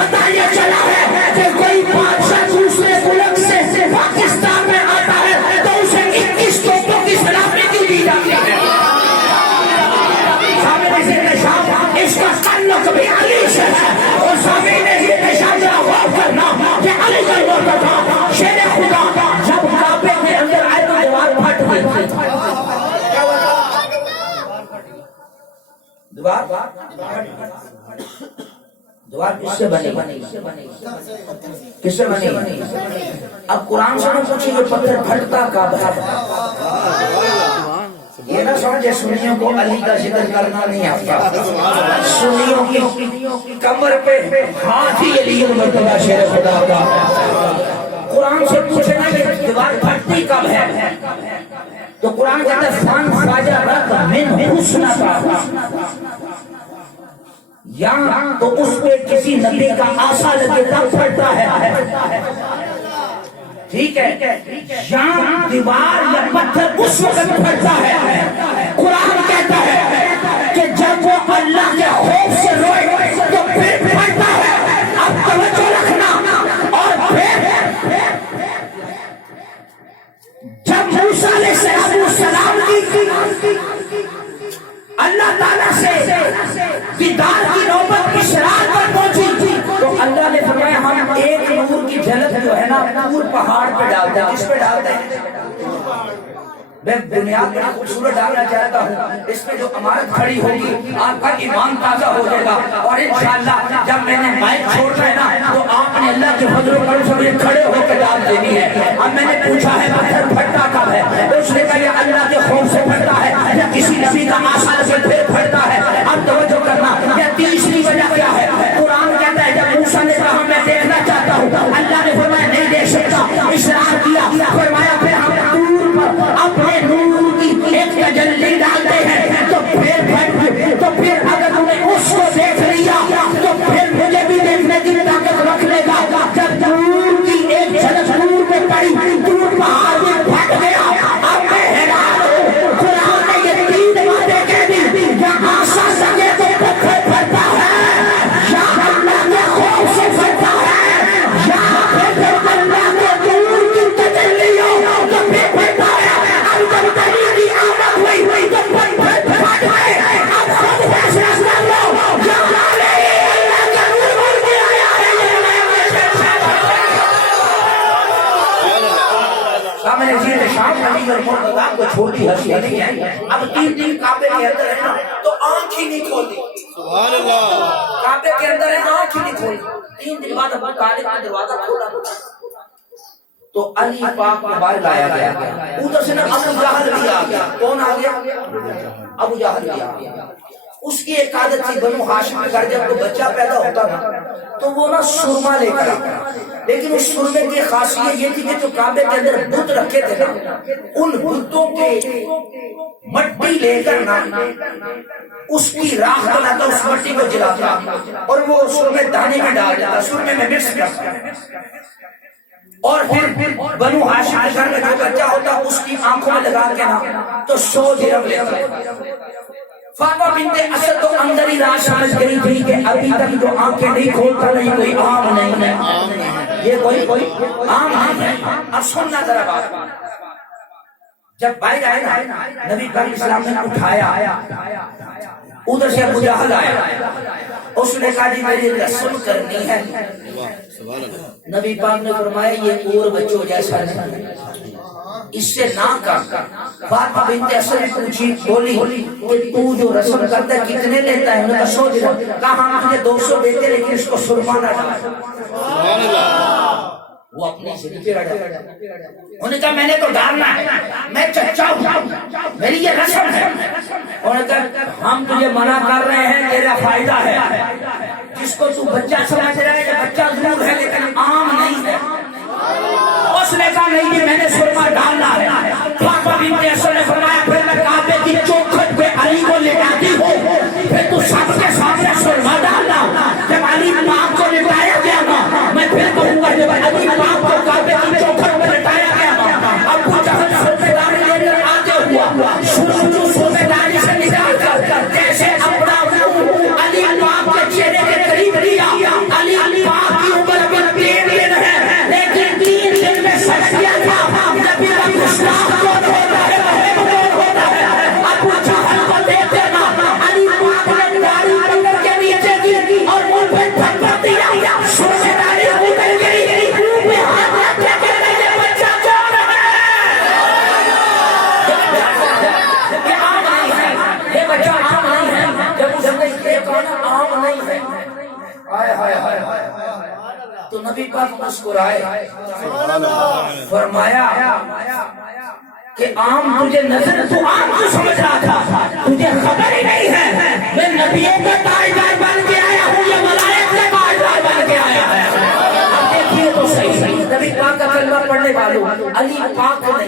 پتہ یہ چلا ہے کہ کوئی بادشاہ دوسرے ملک سے پاکستان میں آتا ہے تو اسے 21 توپوں کی سلامتی دی جاتی ہے. سامنے سے نشان اس کا تعلق بھی علی سے ہے. اور سامنے سے نشان غور کرنا کہ علی کا ہوتا تھا شیر خدا جب کعبے کے اندر آئے تو دیوار پھٹ گئی. دیوار کس سے بنی؟ کس سے بنی؟ اب قرآن سے نہ پوچھیں کہ پتھر پھٹتا کب ہے. یہ نہ سمجھے سنیوں کو علی کا ذکر کرنا نہیں آتا. سنیوں کی کمر پہ ہاتھ ہی علی المرتضیٰ شیر خدا کا. قرآن سے پوچھنا کہ دیوار پھٹتی کب ہے تو قرآن کہتا ہے فان فاجرت من حسنک یا تو اس پہ کسی نبی کا آسا لگے تب پھٹتا ہے. ٹھیک ہے یا دیوار یا پتھر اس وقت پھٹتا ہے. قرآن کہتا ہے کہ جب وہ اللہ کے خوف سے روئے تو پھر پھٹتا ہے. اب توجہ رکھنا. اور پھر جب موسیٰ علیہ السلام کی اللہ تعالیٰ سے دیدار کی نوبت کی شرارت پر پہنچی تو اللہ نے فرمایا ہم ایک نور کی جھلک جو ہے نا نور پہاڑ پہ ڈالتے ہیں. کس پہ ڈالتے ہیں؟ میں بنیاد بڑی خوبصورت ڈالنا چاہتا ہوں. اس پہ جو عمارت کھڑی ہوگی آپ کا ایمان تازہ ہو جائے گا. اور انشاءاللہ جب میں نے مائک چھوڑنا ہے نا تو آپ نے اللہ کے فضل و کرم سے مجھے کھڑے ہو کے ڈال دینی ہے. اب میں نے پوچھا ہے پتھر پھٹتا کب ہے؟ اس نے کہا یہ اللہ کے خوف سے پھٹتا ہے یا کسی نبی کا آسان سے پھر پھٹتا ہے. اب توجہ کرنا. یا تیسری وجہ کیا ہے؟ قرآن کہتا ہے جب موسیٰ نے کہا میں دیکھنا چاہتا ہوں اللہ نے فرمایا نہیں دیکھ سکتا. اصرار کیا. فرمایا پھر ہم دور پر اپنے نور کی ایک تجلی ڈالتے ہیں تو پھر اگر تم نے اس کو دیکھ لیا تو پھر مجھے بھی دیکھنے کی طاقت رکھ لے گا. جب نور کی ایک جھلک نور میں پڑی دور پہاڑ میں پھٹ گیا. اب میں حیران ہوں قرآن نے یہ 3 باتیں کہہ دی. یا آسا سکے تو پتھر پھٹتا ہے یا اللہ کے خوف سے پھٹتا ہے یا پھر اللہ کے نور کی تجلی ہو تو پھر پھٹتا ہے. اب جب تجلی آمد ہوئی تو پھٹ گئے. اب خود فیصلہ کر لو یا اللہ کا نور بن کے آیا ہے. سامنے جیل شام نبی اور مرتضیٰ کو چھوٹی ہنسی نہیں ہے. اب 3 دن کعبے کے اندر ہے نا تو آنکھ ہی نہیں کھولتی. سبحان اللہ. کعبے کے اندر ہے آنکھ ہی نہیں کھولتی. 3 دن بعد ابو طالب کا دروازہ کھولا تو علی پاک کو باہر لایا گیا. ادھر سے نا ابو جہل بھی آ گیا. کون آ گیا؟ ابو جہل بھی آ گیا. اس کی ایک عادت تھی بنو ہاشم کے گھر جب کوئی بچہ پیدا ہوتا تھا تو وہ نا سرما لے کر آتا. لیکن اس سرمے کی خاصیت یہ تھی کہ جو کعبے کے اندر بت رکھے تھے نا ان بتوں کے مٹی لے کر نا اس کی راکھ بناتا اس مٹی کو جلاتا اور وہ سرمے دانے میں ڈال دیتا سرمے میں مکس کرتا. اور پھر بنو ہاشم کے گھر میں جو بچہ ہوتا اس کی آنکھوں میں لگا کے نا تو 100 درہم لیتا. فاطمہ بنت اسد تو اندر ہی راز سمجھ گئی تھی کہ ابھی تک جو آنکھیں نہیں کھولتا نہیں کوئی عام نہیں ہے. یہ کوئی عام نہیں ہے. اب سننا ذرا بات. جب باہر آئے نا نبی کریم صلی اللہ علیہ وسلم نے اٹھایا. ادھر سے ابو جہل آیا. اس نے کہا جی میری رسم کرنی ہے. نبی پاک نے فرمایا یہ اور بچوں جیسا نہیں اس سے نہ کر. فاطمہ بنت اسد نے پوچھی بولی کہ تو جو رسم کرتا ہے کتنے لیتا ہے؟ انہوں نے 100 درہم. کہا ہم نے 200 دیتے لیکن اس کو سرما نہ ڈال. سبحان اللہ. وہ اپنی ضد پہ اڑا. انہوں نے کہا میں نے تو ڈالنا ہے میں چچا ہوں میری یہ رسم ہے. انہوں نے کہا ہم تجھے منع کر رہے ہیں تیرا فائدہ ہے. جس کو تو بچہ سمجھ رہا ہے کہ بچہ ضرور ہے لیکن عام نہیں ہے. اس نے کہا نہیں جی میں نے سرما ڈالنا ہے. فاطمہ بنت اسد نے فرمایا پھر میں کعبے کی چوکھٹ پہ علی کو لٹاتی ہوں پھر تو سب کے سامنے سرما ڈالنا. جب علی پاک کو لٹایا گیا نا میں پھر کہوں گا جب علی پاک کو کعبے کی چوکھٹ پہ لٹایا گیا نا ابو جہل سرمے داری لے کر آتے ہوا شروع سرمے داری سے نکال کر جیسے اپنا علی پاک کے چہرے کے قریب لیا. علی پاک جو نا عام نہیں ہے. ہائے ہائے ہائے ہائے. تو نبی پاک مسکرائے, فرمایا کہ عام تجھے نظر, تو عام کیوں سمجھ رہا تھا؟ تجھے خبر ہی نہیں ہے میں نبیوں کا تاجدار بن کے آیا ہوں یا ملائک کا تاجدار بن کے آیا ہے. اب دیکھیے تو صحیح, نبی پاک کا کلمہ پڑھنے والوں علی پاک نہیں